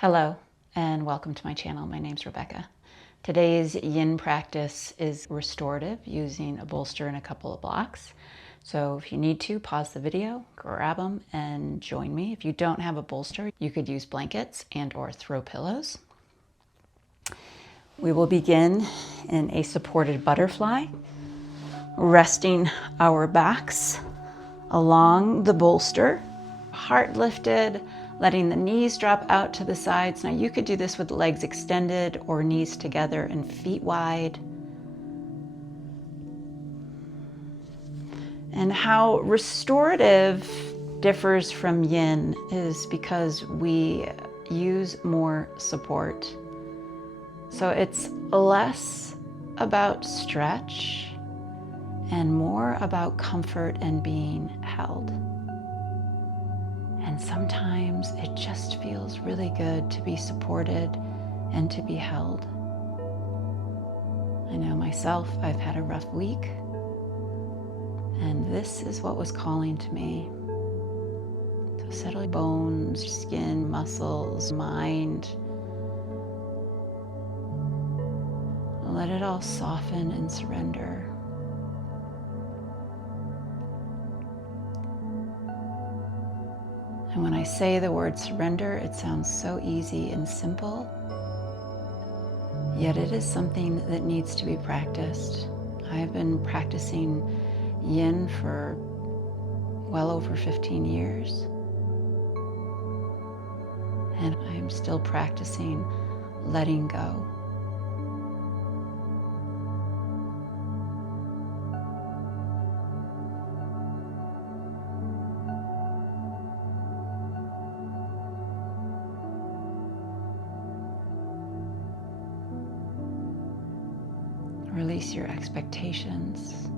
Hello and welcome to my channel. My name's Rebecca. Today's yin practice is restorative using a bolster and a couple of blocks. So if you need to, pause the video, grab them and join me. If you don't have a bolster, you could use blankets and or throw pillows. We will begin in a supported butterfly, resting our backs along the bolster, heart lifted, letting the knees drop out to the sides. Now you could do this with legs extended or knees together and feet wide. And how restorative differs from yin is because we use more support. So it's less about stretch and more about comfort and being held. And sometimes it just feels really good to be supported and to be held. I know myself, I've had a rough week, and this is what was calling to me. So settle bones, skin, muscles, mind. Let it all soften and surrender. And when I say the word surrender, it sounds so easy and simple, yet it is something that needs to be practiced. I've been practicing yin for well over 15 years, and I'm still practicing letting go. Release your expectations.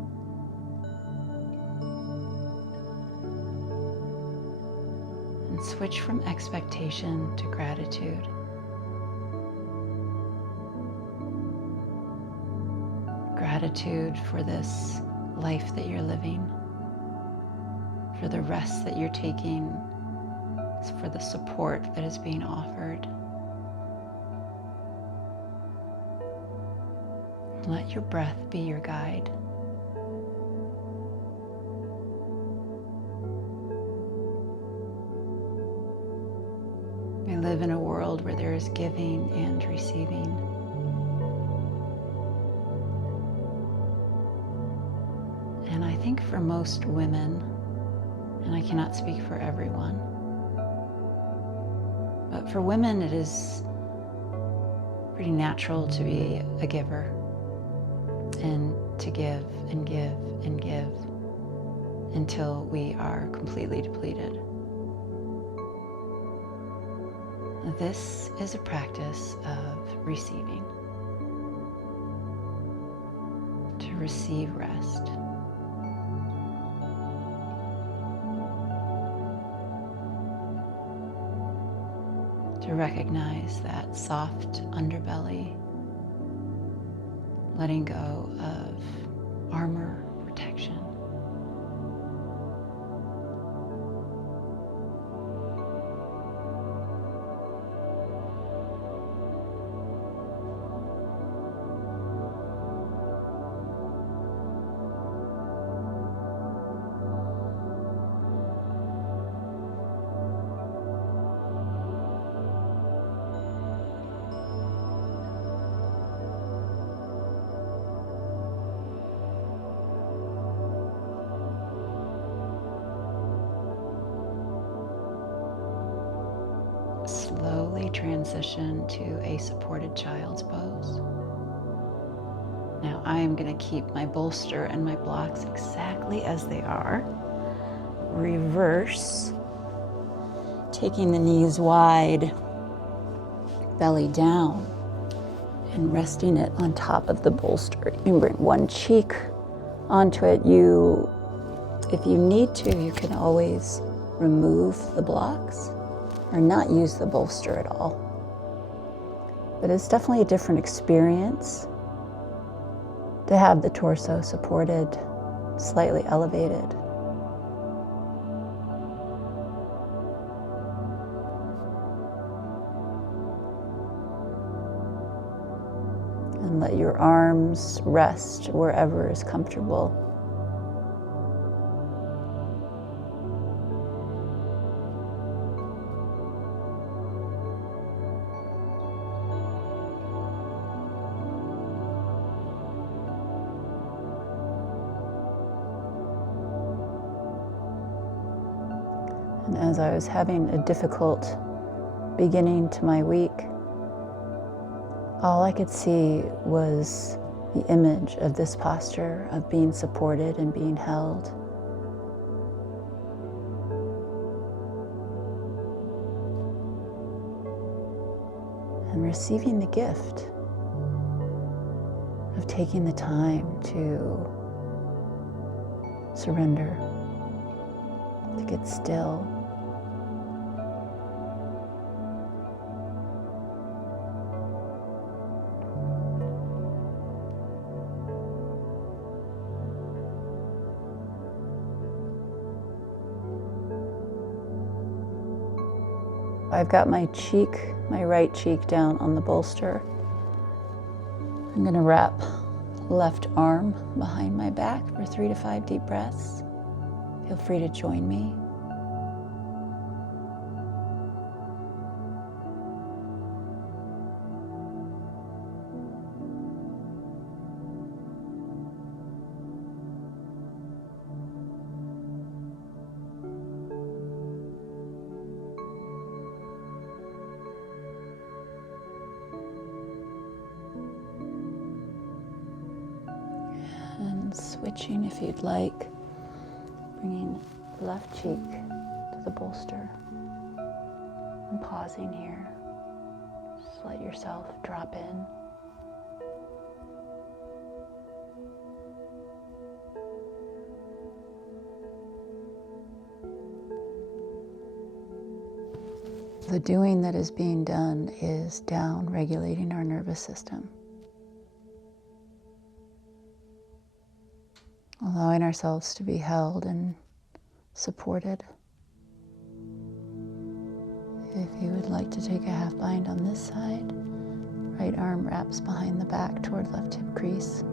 And switch from expectation to gratitude. Gratitude for this life that you're living, for the rest that you're taking, for the support that is being offered. Let your breath be your guide. We live in a world where there is giving and receiving. And I think for most women, and I cannot speak for everyone, but for women it is pretty natural to be a giver. And to give and give and give until we are completely depleted. This is a practice of receiving. To receive rest. To recognize that soft underbelly, letting go of armor protection. Slowly transition to a supported child's pose. Now I am going to keep my bolster and my blocks exactly as they are. Reverse, taking the knees wide, belly down, and resting it on top of the bolster. You can bring one cheek onto it. If you need to, you can always remove the blocks or not use the bolster at all. But it's definitely a different experience to have the torso supported, slightly elevated. And let your arms rest wherever is comfortable. And as I was having a difficult beginning to my week, all I could see was the image of this posture of being supported and being held. And receiving the gift of taking the time to surrender, to get still. I've got my right cheek down on the bolster. I'm going to wrap left arm behind my back for 3 to 5 deep breaths. Feel free to join me. And switching if you'd like, bringing left cheek to the bolster and pausing here. Just let yourself drop in. The doing that is being done is down regulating our nervous system. Allowing ourselves to be held and supported. If you would like to take a half bind on this side, right arm wraps behind the back toward left hip crease.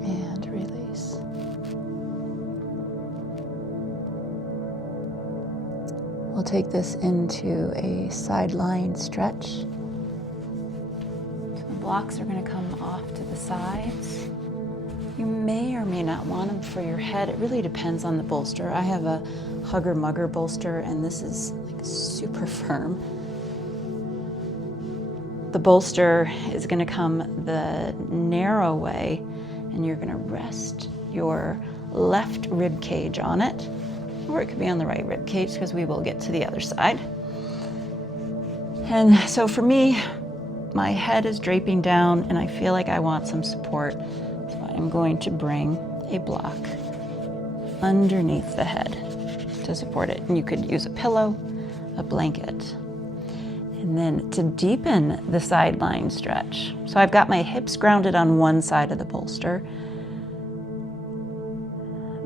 And release. We'll take this into a sideline stretch. So the blocks are going to come off to the sides. You may or may not want them for your head. It really depends on the bolster. I have a Hugger Mugger bolster, and this is like super firm. The bolster is going to come the narrow way, and you're going to rest your left rib cage on it, or it could be on the right rib cage because we will get to the other side. And so for me, my head is draping down and I feel like I want some support. So I'm going to bring a block underneath the head to support it. And you could use a pillow, a blanket. And then to deepen the sideline stretch. So I've got my hips grounded on one side of the bolster.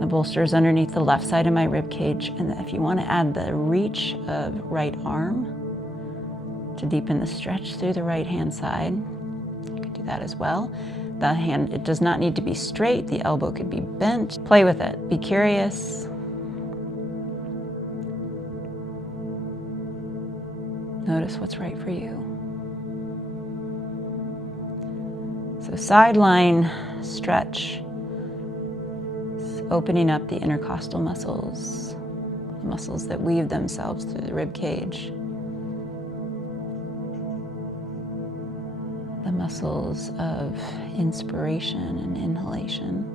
The bolster is underneath the left side of my rib cage. And if you want to add the reach of right arm to deepen the stretch through the right hand side, you could do that as well. The hand, it does not need to be straight. The elbow could be bent. Play with it. Be curious. Notice what's right for you. So sideline stretch. Opening up the intercostal muscles, the muscles that weave themselves through the rib cage, the muscles of inspiration and inhalation.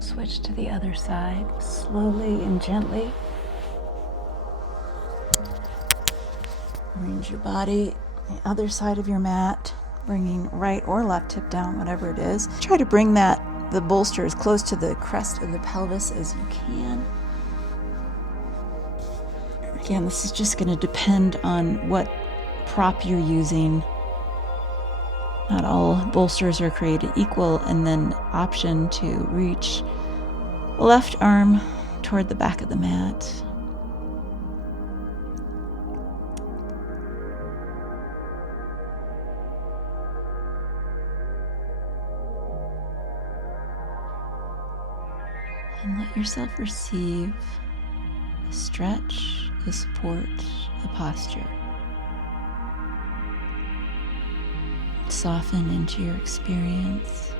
Switch to the other side, slowly and gently. Arrange your body on the other side of your mat, bringing right or left hip down, whatever it is. Try to bring the bolster as close to the crest of the pelvis as you can. Again, this is just going to depend on what prop you're using. Not all bolsters are created equal, and then option to reach the left arm toward the back of the mat. And let yourself receive the stretch, the support, the posture. Soften into your experience.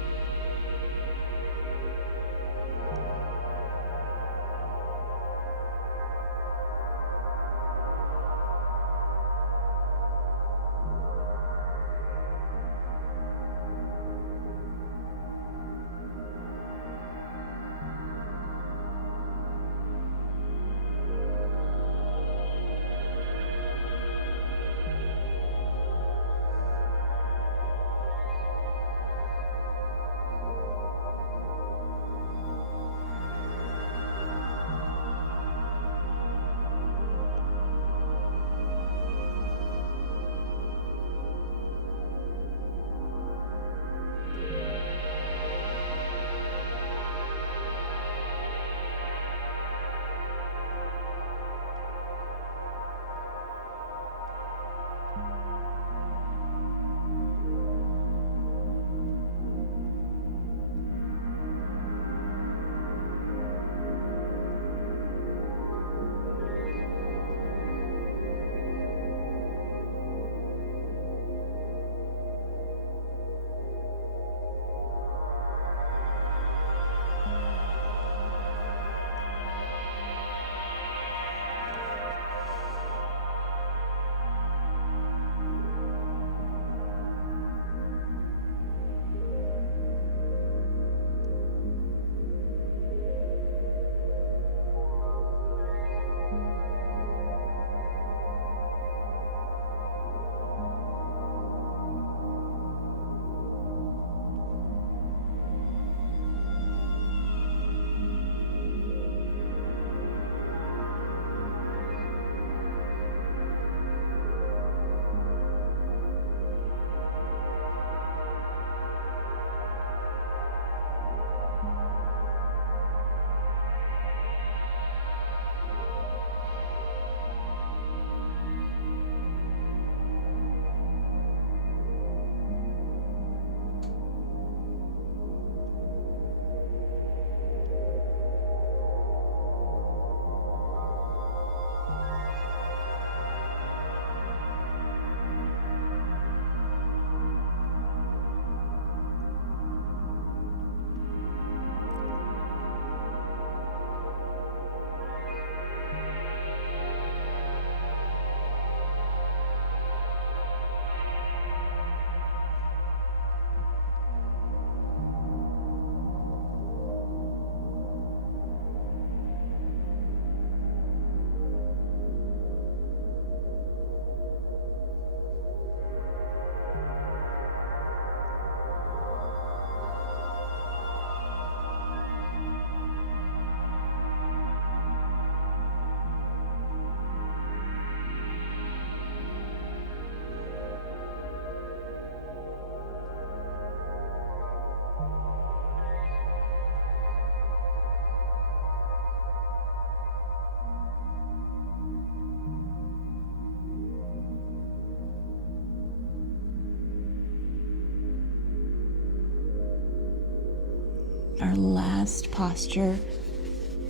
Our last posture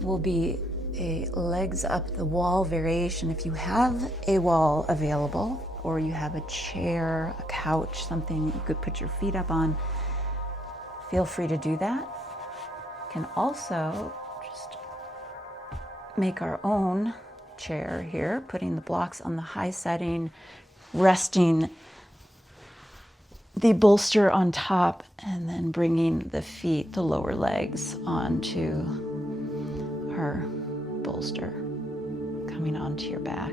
will be a legs up the wall variation. If you have a wall available, or you have a chair, a couch, something that you could put your feet up on, feel free to do that. You can also just make our own chair here, putting the blocks on the high setting, resting the bolster on top, and then bringing the feet, the lower legs, onto our bolster, coming onto your back.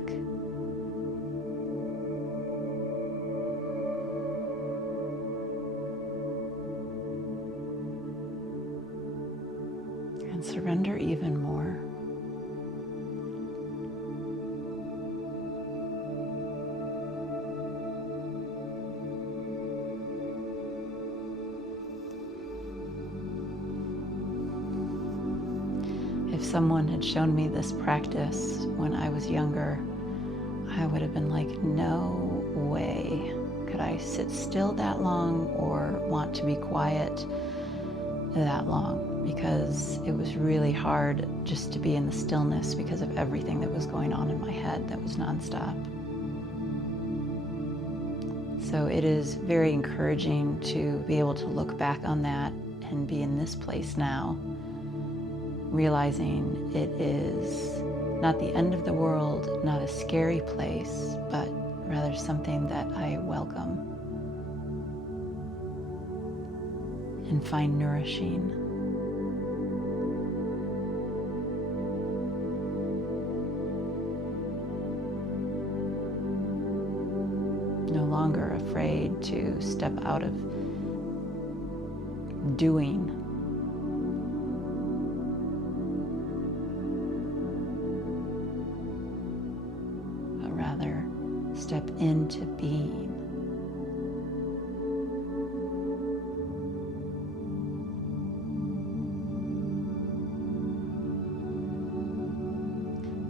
And surrender even more. If someone had shown me this practice when I was younger, I would have been like, no way could I sit still that long or want to be quiet that long, because it was really hard just to be in the stillness because of everything that was going on in my head that was nonstop. So it is very encouraging to be able to look back on that and be in this place now, realizing it is not the end of the world, not a scary place, but rather something that I welcome and find nourishing. No longer afraid to step out of doing. But rather step into being.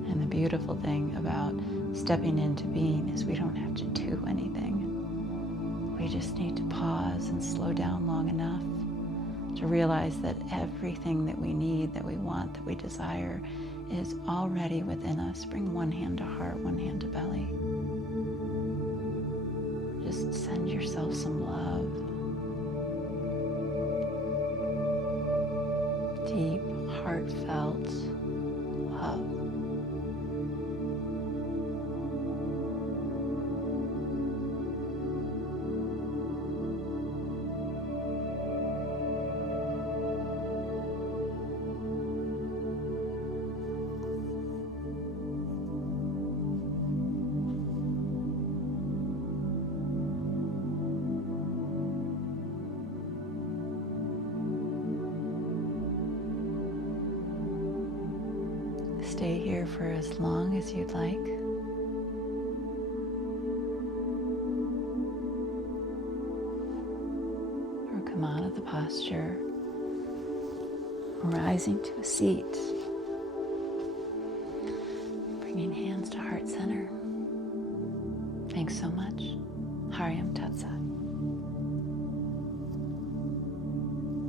And the beautiful thing about stepping into being is we don't have to do anything. We just need to pause and slow down long enough to realize that everything that we need, that we want, that we desire is already within us. Bring one hand to heart, one hand to belly. Just send yourself some love. Deep, heartfelt love. Stay here for as long as you'd like. Or come out of the posture, rising to a seat. Bringing hands to heart center. Thanks so much. Hariam Tat Sat.